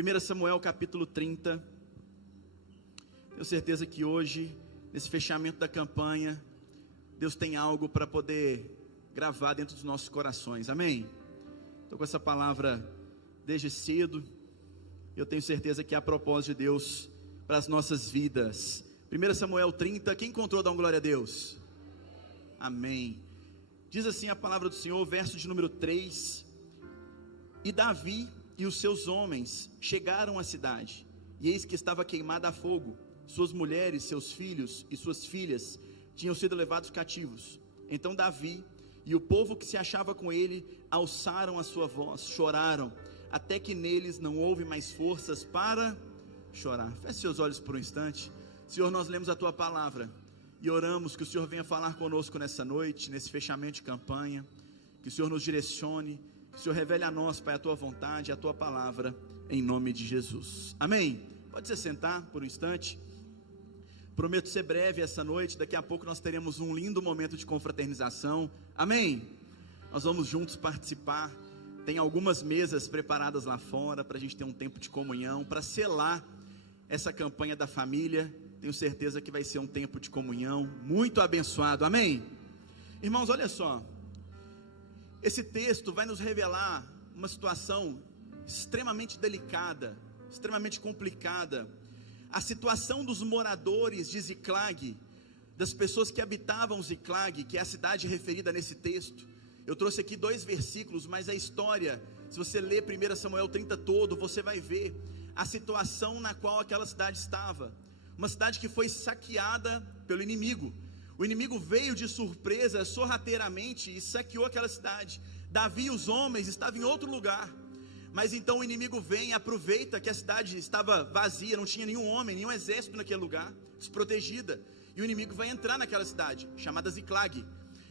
1 Samuel capítulo 30. Tenho certeza que hoje, nesse fechamento da campanha, Deus tem algo para poder gravar dentro dos nossos corações, amém? Estou com essa palavra desde cedo. Eu tenho certeza que é a propósito de Deus para as nossas vidas. 1 Samuel 30, quem encontrou, dá uma glória a Deus. Amém. Diz assim a palavra do Senhor, verso de número 3. E Davi e os seus homens chegaram à cidade, e eis que estava queimada a fogo. Suas mulheres, seus filhos e suas filhas tinham sido levados cativos. Então Davi e o povo que se achava com ele alçaram a sua voz, choraram, até que neles não houve mais forças para chorar. Feche seus olhos por um instante. Senhor, nós lemos a tua palavra e oramos que o Senhor venha falar conosco nessa noite, nesse fechamento de campanha, que o Senhor nos direcione, que o Senhor revele a nós, Pai, a tua vontade, a tua palavra, em nome de Jesus, amém? Pode se sentar por um instante. Prometo ser breve essa noite. Daqui a pouco nós teremos um lindo momento de confraternização, amém? Nós vamos juntos participar. Tem algumas mesas preparadas lá fora, para a gente ter um tempo de comunhão, para selar essa campanha da família. Tenho certeza que vai ser um tempo de comunhão muito abençoado, amém? Irmãos, olha só, esse texto vai nos revelar uma situação extremamente delicada, extremamente complicada. A situação dos moradores de Ziclag, das pessoas que habitavam Ziclag, que é a cidade referida nesse texto. Eu trouxe aqui 2 versículos, mas a história, se você ler 1 Samuel 30 todo, você vai ver a situação na qual aquela cidade estava. Uma cidade que foi saqueada pelo inimigo. O inimigo veio de surpresa, sorrateiramente, e saqueou aquela cidade. Davi e os homens estavam em outro lugar, mas então o inimigo vem e aproveita que a cidade estava vazia, não tinha nenhum homem, nenhum exército naquele lugar, desprotegida, e o inimigo vai entrar naquela cidade, chamada Ziclag.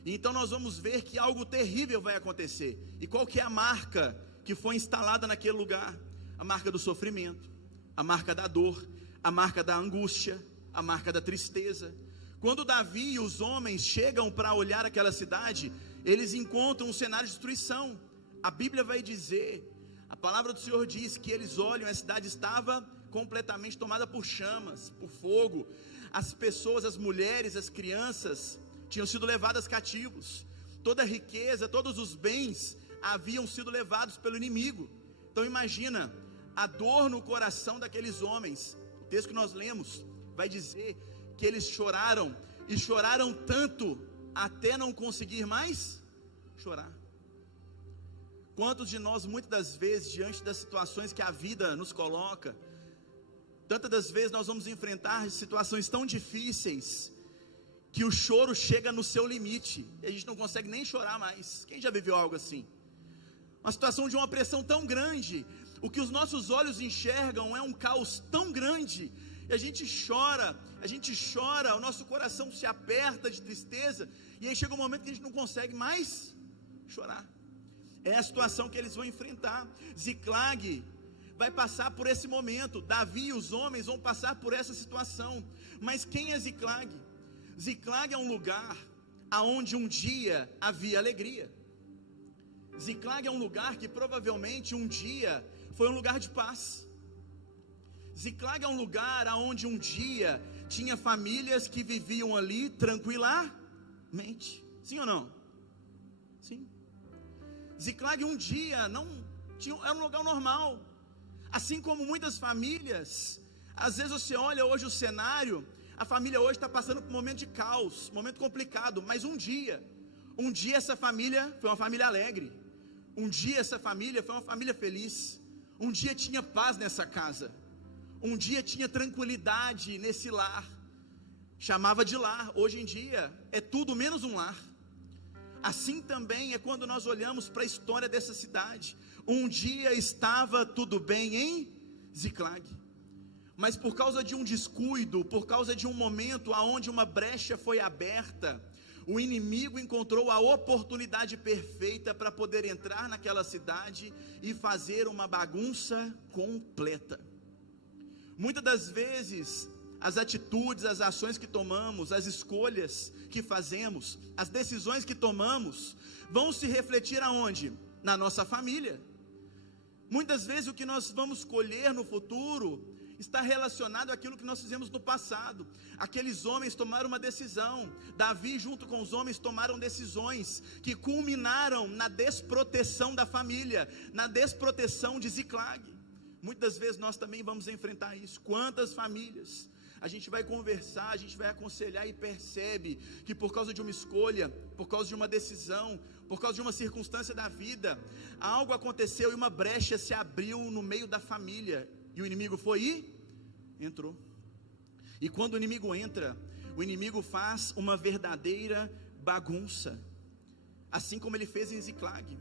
E então nós vamos ver que algo terrível vai acontecer. E qual que é a marca que foi instalada naquele lugar? A marca do sofrimento, a marca da dor, a marca da angústia, a marca da tristeza. Quando Davi e os homens chegam para olhar aquela cidade, eles encontram um cenário de destruição. A Bíblia vai dizer, a palavra do Senhor diz que eles olham, a cidade estava completamente tomada por chamas, por fogo. As pessoas, as mulheres, as crianças tinham sido levadas cativos. Toda a riqueza, todos os bens haviam sido levados pelo inimigo. Então imagina a dor no coração daqueles homens. O texto que nós lemos vai dizer que eles choraram, e choraram tanto, até não conseguir mais chorar. Quantos de nós, muitas das vezes, diante das situações que a vida nos coloca, tantas das vezes nós vamos enfrentar situações tão difíceis, que o choro chega no seu limite, e a gente não consegue nem chorar mais. Quem já viveu algo assim? Uma situação de uma pressão tão grande, o que os nossos olhos enxergam é um caos tão grande, e a gente chora, o nosso coração se aperta de tristeza, e aí chega um momento que a gente não consegue mais chorar. É a situação que eles vão enfrentar. Ziclag vai passar por esse momento, Davi e os homens vão passar por essa situação. Mas quem é Ziclag? Ziclag é um lugar aonde um dia havia alegria. Ziclag é um lugar que provavelmente um dia foi um lugar de paz. Ziclag é um lugar onde um dia tinha famílias que viviam ali tranquilamente. Sim ou não? Sim. Ziclag um dia não tinha, era um lugar normal. Assim como muitas famílias, às vezes você olha hoje o cenário, a família hoje está passando por um momento de caos, um momento complicado. Mas um dia essa família foi uma família alegre. Um dia essa família foi uma família feliz. Um dia tinha paz nessa casa. Um dia tinha tranquilidade nesse lar, chamava de lar. Hoje em dia é tudo menos um lar. Assim também é quando nós olhamos para a história dessa cidade. Um dia estava tudo bem em Ziclag, mas por causa de um descuido, por causa de um momento onde uma brecha foi aberta, o inimigo encontrou a oportunidade perfeita para poder entrar naquela cidade e fazer uma bagunça completa. Muitas das vezes, as atitudes, as ações que tomamos, as escolhas que fazemos, as decisões que tomamos, vão se refletir aonde? Na nossa família. Muitas vezes o que nós vamos colher no futuro está relacionado àquilo que nós fizemos no passado. Aqueles homens tomaram uma decisão, Davi junto com os homens tomaram decisões que culminaram na desproteção da família, na desproteção de Ziclag. Muitas vezes nós também vamos enfrentar isso. Quantas famílias a gente vai conversar, a gente vai aconselhar e percebe que por causa de uma escolha, por causa de uma decisão, por causa de uma circunstância da vida, algo aconteceu e uma brecha se abriu no meio da família, e o inimigo foi e entrou. E quando o inimigo entra, o inimigo faz uma verdadeira bagunça, assim como ele fez em Ziclag.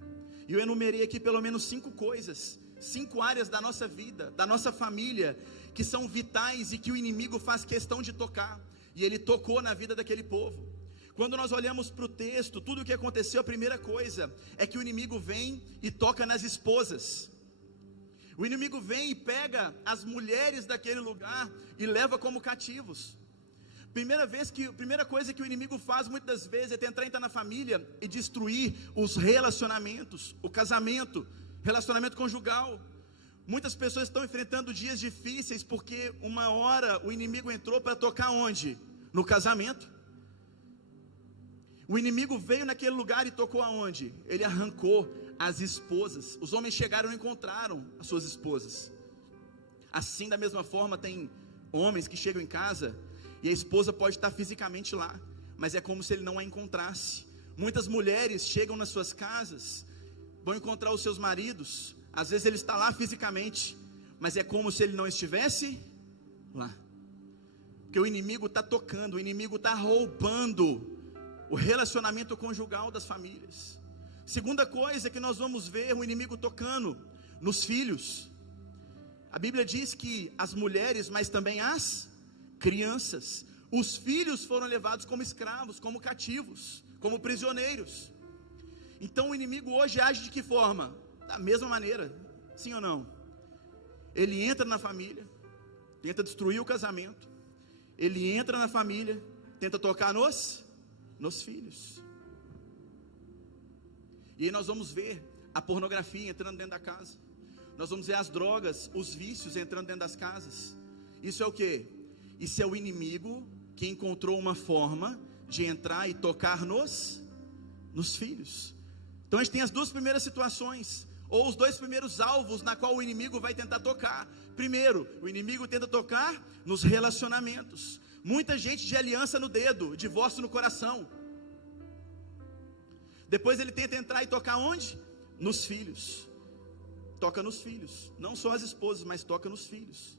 E eu enumerei aqui pelo menos 5 coisas, 5 áreas da nossa vida, da nossa família, que são vitais e que o inimigo faz questão de tocar, e ele tocou na vida daquele povo. Quando nós olhamos para o texto, tudo o que aconteceu, a primeira coisa é que o inimigo vem e toca nas esposas. O inimigo vem e pega as mulheres daquele lugar e leva como cativos. Primeira coisa que o inimigo faz muitas das vezes é tentar entrar na família e destruir os relacionamentos, o casamento, relacionamento conjugal. Muitas pessoas estão enfrentando dias difíceis porque uma hora o inimigo entrou para tocar onde? No casamento. O inimigo veio naquele lugar e tocou aonde? Ele arrancou as esposas. Os homens chegaram e encontraram as suas esposas. Assim, da mesma forma, tem homens que chegam em casa e a esposa pode estar fisicamente lá, mas é como se ele não a encontrasse. Muitas mulheres chegam nas suas casas, vão encontrar os seus maridos. Às vezes ele está lá fisicamente, mas é como se ele não estivesse lá, porque o inimigo está tocando, o inimigo está roubando o relacionamento conjugal das famílias. Segunda coisa que nós vamos ver o inimigo tocando nos filhos. A Bíblia diz que as mulheres, mas também as crianças, os filhos foram levados como escravos, como cativos, como prisioneiros. Então o inimigo hoje age de que forma? Da mesma maneira, sim ou não? Ele entra na família, tenta destruir o casamento. Ele entra na família, tenta tocar nos filhos. E aí nós vamos ver a pornografia entrando dentro da casa. Nós vamos ver as drogas, os vícios entrando dentro das casas. Isso é o quê? Isso é o inimigo que encontrou uma forma de entrar e tocar nos filhos. Então a gente tem as 2 primeiras situações, ou os 2 primeiros alvos na qual o inimigo vai tentar tocar. Primeiro, o inimigo tenta tocar nos relacionamentos. Muita gente de aliança no dedo, divórcio no coração. Depois ele tenta entrar e tocar onde? Nos filhos. Toca nos filhos, não só as esposas, mas toca nos filhos.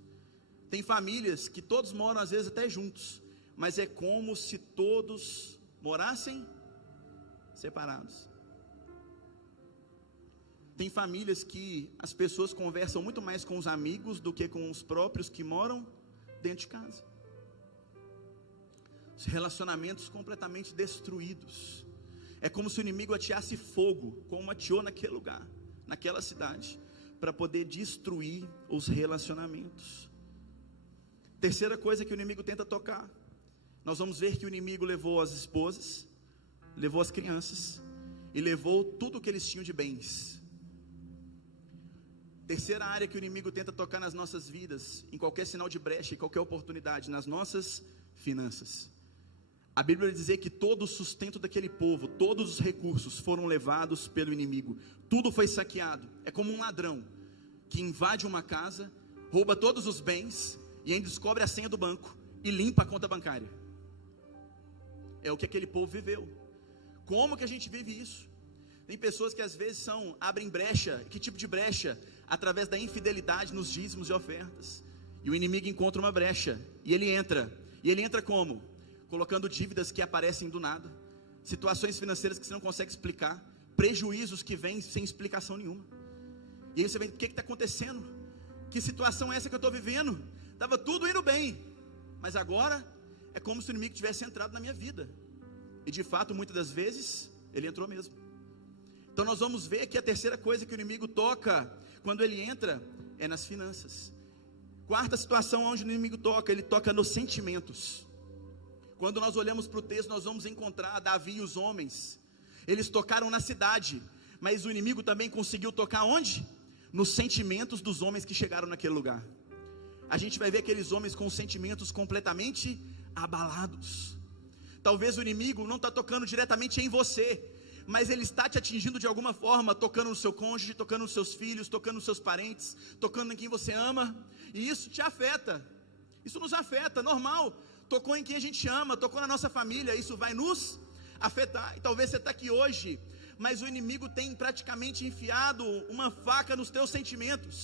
Tem famílias que todos moram às vezes até juntos, mas é como se todos morassem separados. Tem famílias que as pessoas conversam muito mais com os amigos do que com os próprios que moram dentro de casa. Os relacionamentos completamente destruídos. É como se o inimigo ateasse fogo, como ateou naquele lugar, naquela cidade, para poder destruir os relacionamentos. Terceira coisa que o inimigo tenta tocar. Nós vamos ver que o inimigo levou as esposas, levou as crianças e levou tudo o que eles tinham de bens. Terceira área que o inimigo tenta tocar nas nossas vidas, em qualquer sinal de brecha, em qualquer oportunidade, nas nossas finanças. A Bíblia diz que todo o sustento daquele povo, todos os recursos foram levados pelo inimigo. Tudo foi saqueado. É como um ladrão que invade uma casa, rouba todos os bens e ainda descobre a senha do banco e limpa a conta bancária. É o que aquele povo viveu. Como que a gente vive isso? Tem pessoas que às vezes abrem brecha. Que tipo de brecha? Através da infidelidade nos dízimos e ofertas. E o inimigo encontra uma brecha e ele entra. E ele entra como? Colocando dívidas que aparecem do nada, situações financeiras que você não consegue explicar, prejuízos que vêm sem explicação nenhuma. E aí você vem, o que está acontecendo? Que situação é essa que eu estou vivendo? Estava tudo indo bem, mas agora é como se o inimigo tivesse entrado na minha vida. E de fato, muitas das vezes, ele entrou mesmo. Então nós vamos ver que a terceira coisa que o inimigo toca, quando ele entra, é nas finanças. Quarta situação onde o inimigo toca, ele toca nos sentimentos. Quando nós olhamos para o texto, nós vamos encontrar Davi e os homens. Eles tocaram na cidade, mas o inimigo também conseguiu tocar onde? nos sentimentos dos homens que chegaram naquele lugar. A gente vai ver aqueles homens com os sentimentos completamente abalados. Talvez o inimigo não está tocando diretamente em você, mas ele está te atingindo de alguma forma, tocando no seu cônjuge, tocando nos seus filhos, tocando nos seus parentes, tocando em quem você ama, e isso te afeta. Isso nos afeta, normal. Tocou em quem a gente ama, tocou na nossa família, isso vai nos afetar. E talvez você está aqui hoje, mas o inimigo tem praticamente enfiado uma faca nos teus sentimentos,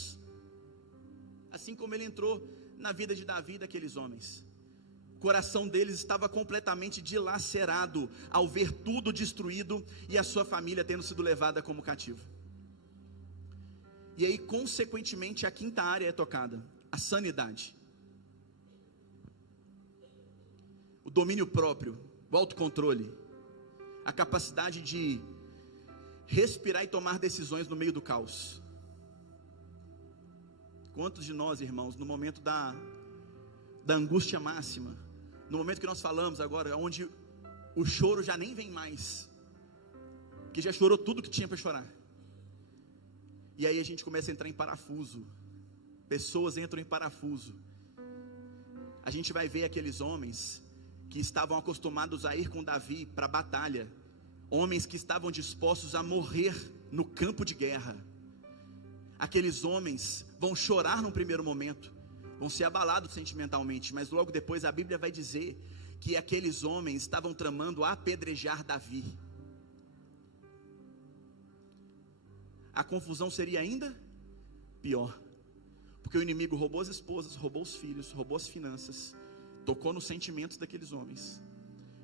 assim como ele entrou na vida de Davi e daqueles homens. O coração deles estava completamente dilacerado ao ver tudo destruído e a sua família tendo sido levada como cativo. E aí, consequentemente, a quinta área é tocada: a sanidade, o domínio próprio, o autocontrole, a capacidade de respirar e tomar decisões no meio do caos. Quantos de nós, irmãos, no momento da angústia máxima, no momento que nós falamos agora, onde o choro já nem vem mais, que já chorou tudo que tinha para chorar, e aí a gente começa a entrar em parafuso, pessoas entram em parafuso, a gente vai ver aqueles homens que estavam acostumados a ir com Davi para a batalha, homens que estavam dispostos a morrer no campo de guerra. Aqueles homens vão chorar num primeiro momento, vão ser abalados sentimentalmente, mas logo depois a Bíblia vai dizer que aqueles homens estavam tramando apedrejar Davi. A confusão seria ainda pior, porque o inimigo roubou as esposas, roubou os filhos, roubou as finanças, tocou nos sentimentos daqueles homens,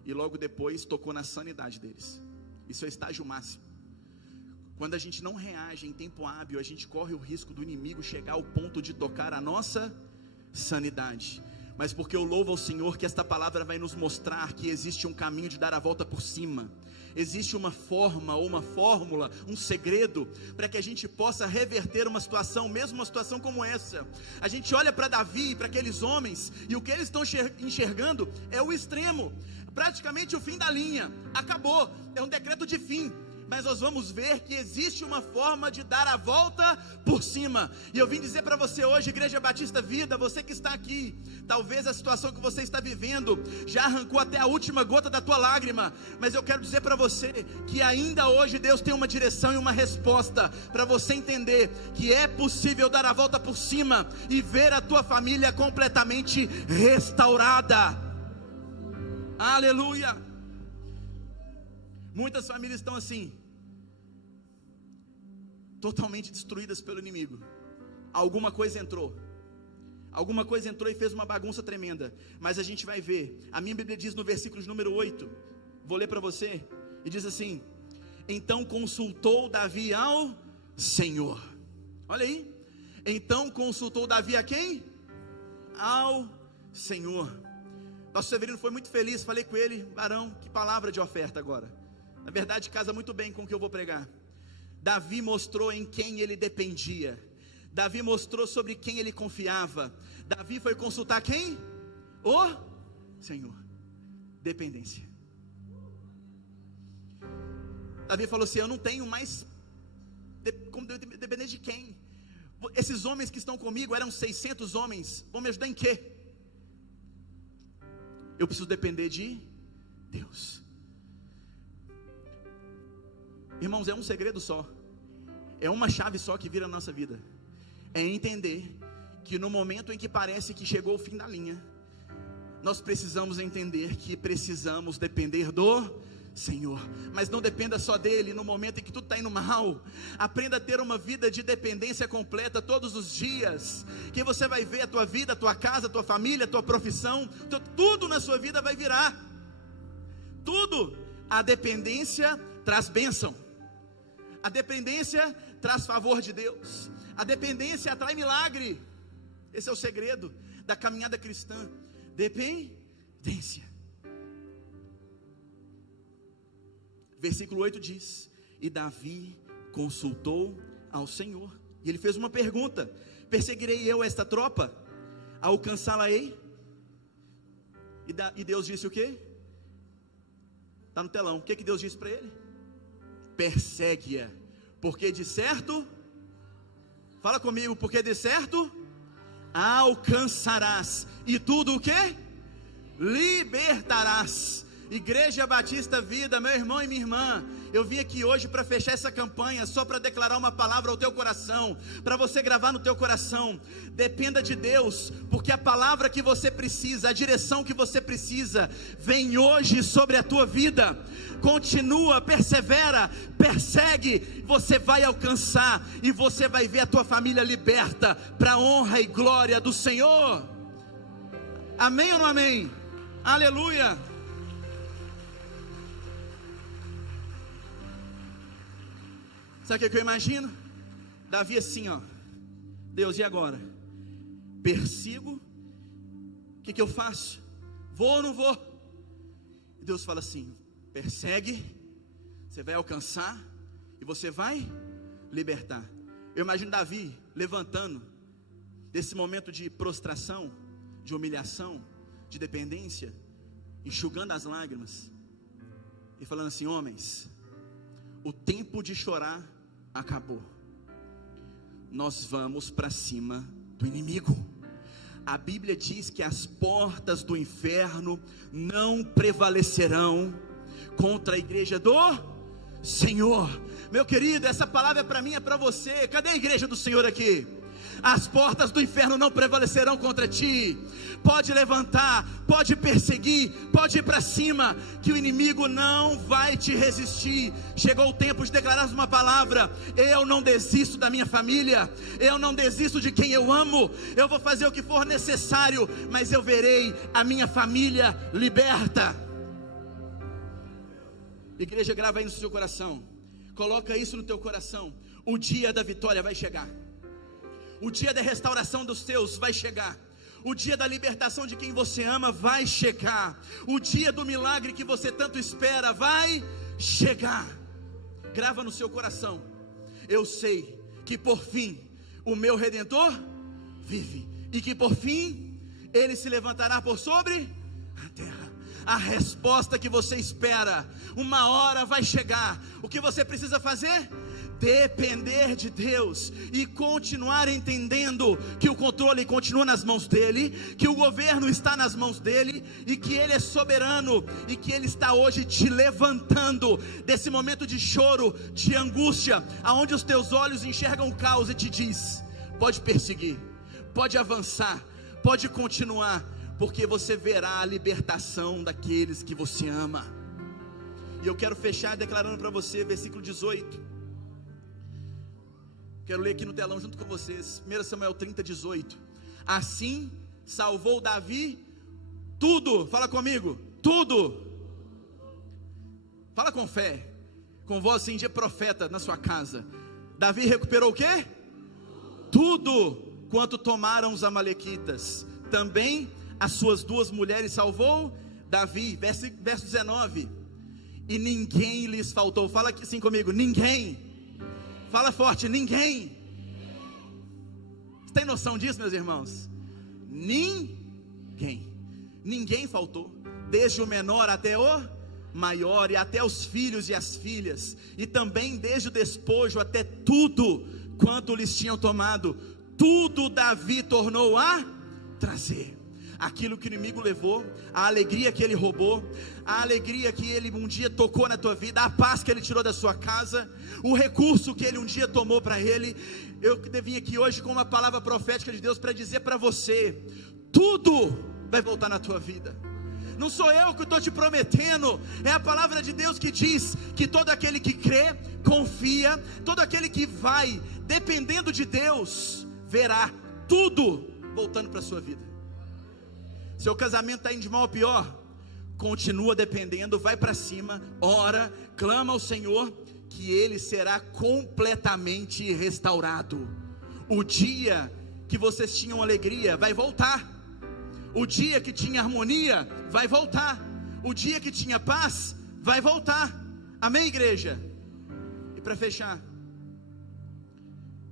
e logo depois tocou na sanidade deles. Isso é o estágio máximo. Quando a gente não reage em tempo hábil, a gente corre o risco do inimigo chegar ao ponto de tocar a nossa sanidade. Mas porque eu louvo ao Senhor que esta palavra vai nos mostrar que existe um caminho de dar a volta por cima. Existe uma forma ou uma fórmula, um segredo, para que a gente possa reverter uma situação, mesmo uma situação como essa. A gente olha para Davi, para aqueles homens, e o que eles estão enxergando é o extremo, praticamente o fim da linha, acabou, é um decreto de fim. Mas nós vamos ver que existe uma forma de dar a volta por cima. E eu vim dizer para você hoje, Igreja Batista Vida, você que está aqui, talvez a situação que você está vivendo já arrancou até a última gota da tua lágrima, mas eu quero dizer para você que ainda hoje Deus tem uma direção e uma resposta para você entender que é possível dar a volta por cima e ver a tua família completamente restaurada. Aleluia! Muitas famílias estão assim, totalmente destruídas pelo inimigo. Alguma coisa entrou e fez uma bagunça tremenda. Mas a gente vai ver, a minha Bíblia diz no versículo de número 8, vou ler para você, e diz assim: então consultou Davi ao Senhor. Olha aí, então consultou Davi a quem? Ao Senhor. Nosso Severino foi muito feliz, falei com ele: varão, que palavra de oferta agora. Na verdade, casa muito bem com o que eu vou pregar. Davi mostrou em quem ele dependia. Davi mostrou sobre quem ele confiava. Davi foi consultar quem? O Senhor. Dependência. Davi falou assim: eu não tenho mais como depender de quem? Esses homens que estão comigo eram 600 homens, vão me ajudar em quê? Eu preciso depender de Deus. Irmãos, é um segredo só, é uma chave só que vira a nossa vida. É entender que no momento em que parece que chegou o fim da linha, nós precisamos entender que precisamos depender do Senhor. Mas não dependa só dele no momento em que tudo está indo mal. Aprenda a ter uma vida de dependência completa todos os dias, que você vai ver a tua vida, a tua casa, a tua família, a tua profissão, tudo na sua vida vai virar. Tudo. A dependência traz bênção. A dependência traz favor de Deus. A dependência atrai milagre. Esse é o segredo da caminhada cristã. Dependência. Versículo 8 diz: e Davi consultou ao Senhor, e ele fez uma pergunta: perseguirei eu esta tropa? Alcançá-la-ei? E Deus disse o quê? Está no telão. O que Deus disse para ele? Persegue-a, porque de certo Fala comigo, porque de certo alcançarás, e tudo o que? Libertarás. Igreja Batista Vida, meu irmão e minha irmã, eu vim aqui hoje para fechar essa campanha, só para declarar uma palavra ao teu coração, para você gravar no teu coração. Dependa de Deus, porque a palavra que você precisa, a direção que você precisa, vem hoje sobre a tua vida. Continua, persevera, persegue, você vai alcançar, e você vai ver a tua família liberta, para a honra e glória do Senhor. Amém ou não amém? Aleluia. Sabe o que eu imagino? Davi assim, ó: Deus, e agora? Persigo? O que eu faço? Vou ou não vou? E Deus fala assim: persegue, você vai alcançar, e você vai libertar. Eu imagino Davi levantando desse momento de prostração, de humilhação, de dependência, enxugando as lágrimas, e falando assim: homens, o tempo de chorar acabou, nós vamos para cima do inimigo. A Bíblia diz que as portas do inferno não prevalecerão contra a igreja do Senhor. Meu querido, essa palavra é para mim, é para você. Cadê a igreja do Senhor aqui? As portas do inferno não prevalecerão contra ti. Pode levantar, pode perseguir, pode ir para cima, que o inimigo não vai te resistir. Chegou o tempo de declararmos uma palavra: eu não desisto da minha família, eu não desisto de quem eu amo, eu vou fazer o que for necessário, mas eu verei a minha família liberta. Igreja, grava aí no seu coração, coloca isso no teu coração: o dia da vitória vai chegar, o dia da restauração dos teus vai chegar, o dia da libertação de quem você ama vai chegar, o dia do milagre que você tanto espera vai chegar. Grava no seu coração: eu sei que por fim o meu Redentor vive, e que por fim Ele se levantará por sobre a terra. A resposta que você espera, uma hora vai chegar. O que você precisa fazer? Depender de Deus e continuar entendendo que o controle continua nas mãos dele, que o governo está nas mãos dele, e que ele é soberano, e que ele está hoje te levantando desse momento de choro, de angústia, aonde os teus olhos enxergam o caos, e te diz: pode perseguir, pode avançar, pode continuar, porque você verá a libertação daqueles que você ama. E eu quero fechar declarando para você, versículo 18. Quero ler aqui no telão junto com vocês, 1 Samuel 30, 18. Assim salvou Davi tudo. Fala comigo: tudo. Fala com fé, com voz assim de profeta na sua casa. Davi recuperou o quê? Tudo quanto tomaram os amalequitas. Também as suas duas mulheres salvou Davi. Verso 19. E ninguém lhes faltou. Fala aqui assim comigo: ninguém. Fala forte: ninguém. Você tem noção disso, meus irmãos? Ninguém faltou, desde o menor até o maior, e até os filhos e as filhas, e também desde o despojo até tudo quanto lhes tinham tomado. Tudo Davi tornou a trazer. Aquilo que o inimigo levou, a alegria que ele roubou, a alegria que ele um dia tocou na tua vida, a paz que ele tirou da sua casa, o recurso que ele um dia tomou para ele. Eu vim aqui hoje com uma palavra profética de Deus para dizer para você: tudo vai voltar na tua vida. Não sou eu que estou te prometendo, é a palavra de Deus que diz que todo aquele que crê, confia, todo aquele que vai dependendo de Deus, verá tudo voltando para a sua vida. Seu casamento está indo de mal a pior, continua dependendo, vai para cima, ora, clama ao Senhor, que Ele será completamente restaurado. O dia que vocês tinham alegria vai voltar, o dia que tinha harmonia vai voltar, o dia que tinha paz vai voltar. Amém, igreja? E para fechar,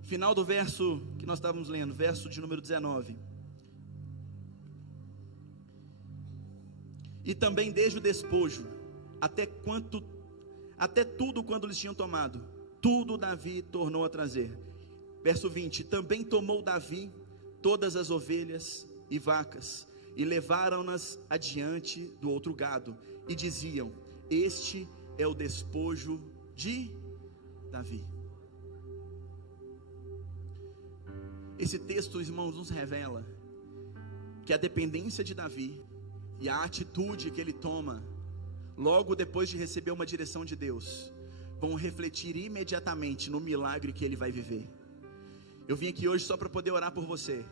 final do verso que nós estávamos lendo, verso de número 19. E também desde o despojo até tudo quando eles tinham tomado, tudo Davi tornou a trazer. Verso 20: também tomou Davi todas as ovelhas e vacas, e levaram-nas adiante do outro gado, e diziam: este é o despojo de Davi. Esse texto, irmãos, nos revela que a dependência de Davi e a atitude que ele toma logo depois de receber uma direção de Deus vão refletir imediatamente no milagre que ele vai viver. Eu vim aqui hoje só para poder orar por você,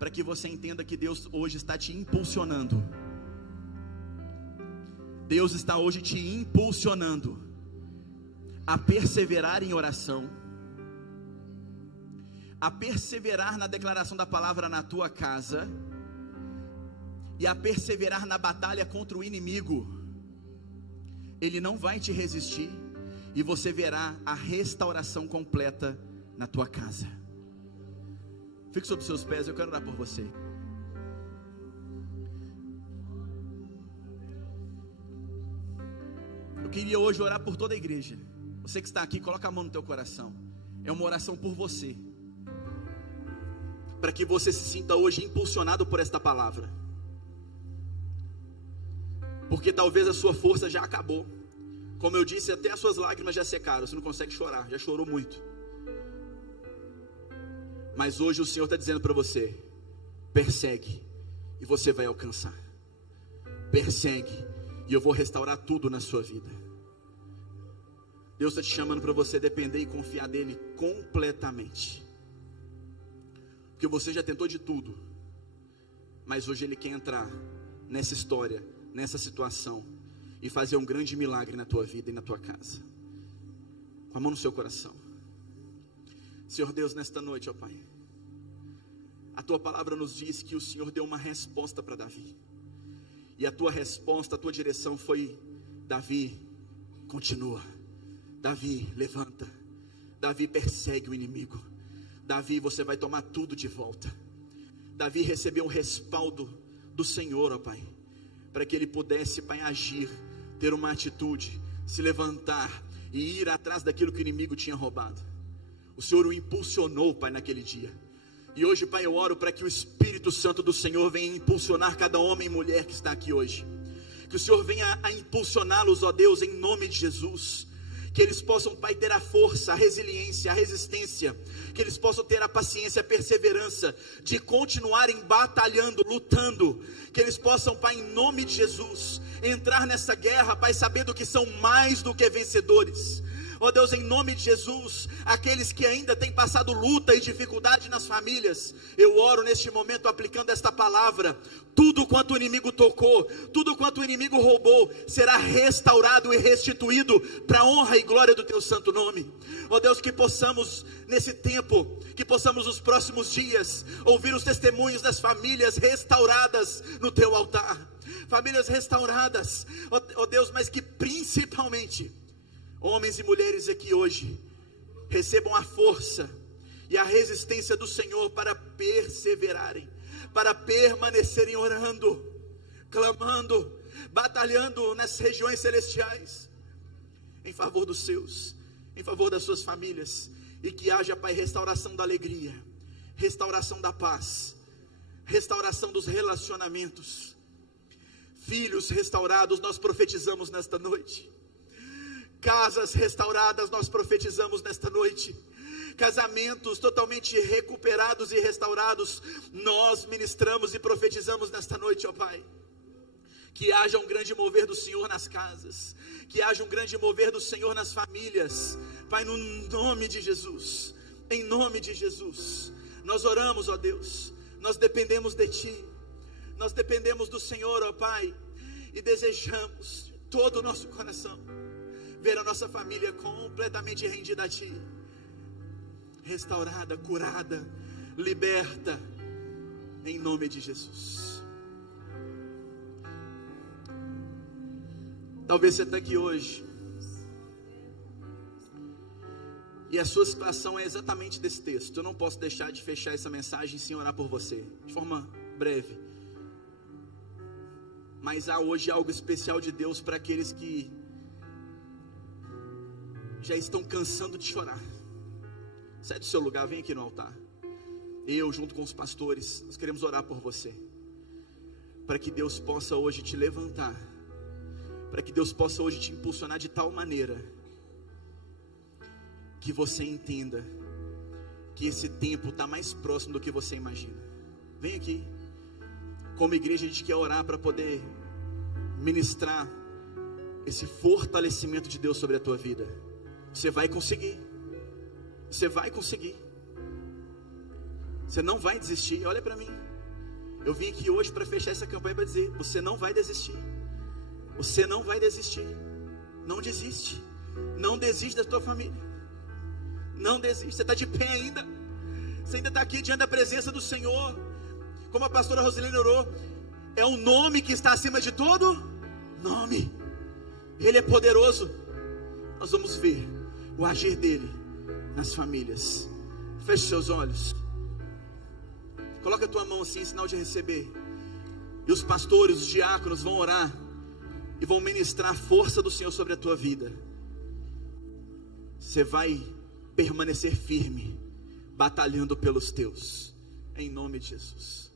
para que você entenda que Deus hoje está te impulsionando. Deus está hoje te impulsionando a perseverar em oração, a perseverar na declaração da palavra na tua casa, e a perseverar na batalha contra o inimigo. Ele não vai te resistir, e você verá a restauração completa na tua casa. Fique sobre os seus pés, eu quero orar por você. Eu queria hoje orar por toda a igreja. Você que está aqui, coloca a mão no teu coração. É uma oração por você, para que você se sinta hoje impulsionado por esta palavra, porque talvez a sua força já acabou. Como eu disse, até as suas lágrimas já secaram, você não consegue chorar, já chorou muito. Mas hoje o Senhor está dizendo para você: persegue, e você vai alcançar. Persegue, e eu vou restaurar tudo na sua vida. Deus está te chamando para você depender e confiar nele completamente, porque você já tentou de tudo, mas hoje ele quer entrar nessa história, nessa situação, e fazer um grande milagre na tua vida e na tua casa. Com a mão no seu coração. Senhor Deus, nesta noite, ó Pai, a tua palavra nos diz que o Senhor deu uma resposta para Davi, e a tua resposta, a tua direção foi: Davi, continua. Davi, levanta. Davi, persegue o inimigo. Davi, você vai tomar tudo de volta. Davi recebeu um respaldo do Senhor, ó Pai, para que ele pudesse, Pai, agir, ter uma atitude, se levantar e ir atrás daquilo que o inimigo tinha roubado. O Senhor o impulsionou, Pai, naquele dia. E hoje, Pai, eu oro para que o Espírito Santo do Senhor venha impulsionar cada homem e mulher que está aqui hoje. Que o Senhor venha a impulsioná-los, ó Deus, em nome de Jesus. Que eles possam, Pai, ter a força, a resiliência, a resistência. Que eles possam ter a paciência, a perseverança de continuarem batalhando, lutando. Que eles possam, Pai, em nome de Jesus, entrar nessa guerra, Pai, sabendo que são mais do que vencedores. Ó Deus, em nome de Jesus, aqueles que ainda têm passado luta e dificuldade nas famílias, eu oro neste momento aplicando esta palavra: tudo quanto o inimigo tocou, tudo quanto o inimigo roubou, será restaurado e restituído para a honra e glória do teu santo nome. Ó Deus, que possamos nesse tempo, que possamos nos próximos dias ouvir os testemunhos das famílias restauradas no teu altar, famílias restauradas, ó Deus, mas que principalmente homens e mulheres aqui hoje recebam a força e a resistência do Senhor para perseverarem, para permanecerem orando, clamando, batalhando nas regiões celestiais, em favor dos seus, em favor das suas famílias. E que haja, Pai, restauração da alegria, restauração da paz, restauração dos relacionamentos, filhos restaurados, nós profetizamos nesta noite. Casas restauradas, nós profetizamos nesta noite. Casamentos totalmente recuperados e restaurados, nós ministramos e profetizamos nesta noite, ó Pai. Que haja um grande mover do Senhor nas casas, que haja um grande mover do Senhor nas famílias, Pai, no nome de Jesus. Em nome de Jesus, nós oramos, ó Deus, nós dependemos de Ti, nós dependemos do Senhor, ó Pai, e desejamos de todo o nosso coração ver a nossa família completamente rendida a Ti, restaurada, curada, liberta, em nome de Jesus. Talvez você está aqui hoje e a sua situação é exatamente desse texto. Eu não posso deixar de fechar essa mensagem sem orar por você, de forma breve. Mas há hoje algo especial de Deus para aqueles que já estão cansando de chorar. Sai do seu lugar, vem aqui no altar. Eu, junto com os pastores, nós queremos orar por você, para que Deus possa hoje te levantar, para que Deus possa hoje te impulsionar de tal maneira que você entenda que esse tempo está mais próximo do que você imagina. Vem aqui. Como igreja a gente quer orar para poder ministrar esse fortalecimento de Deus sobre a tua vida. Você vai conseguir. Você vai conseguir. Você não vai desistir. Olha para mim. Eu vim aqui hoje para fechar essa campanha para dizer: você não vai desistir. Você não vai desistir. Não desiste. Não desiste da tua família. Não desiste. Você está de pé ainda. Você ainda está aqui diante da presença do Senhor. Como a pastora Rosilene orou, é um nome que está acima de todo nome. Ele é poderoso. Nós vamos ver o agir dele nas famílias. Feche seus olhos. Coloca a tua mão assim, em sinal de receber. E os pastores, os diáconos vão orar e vão ministrar a força do Senhor sobre a tua vida. Você vai permanecer firme, batalhando pelos teus, em nome de Jesus.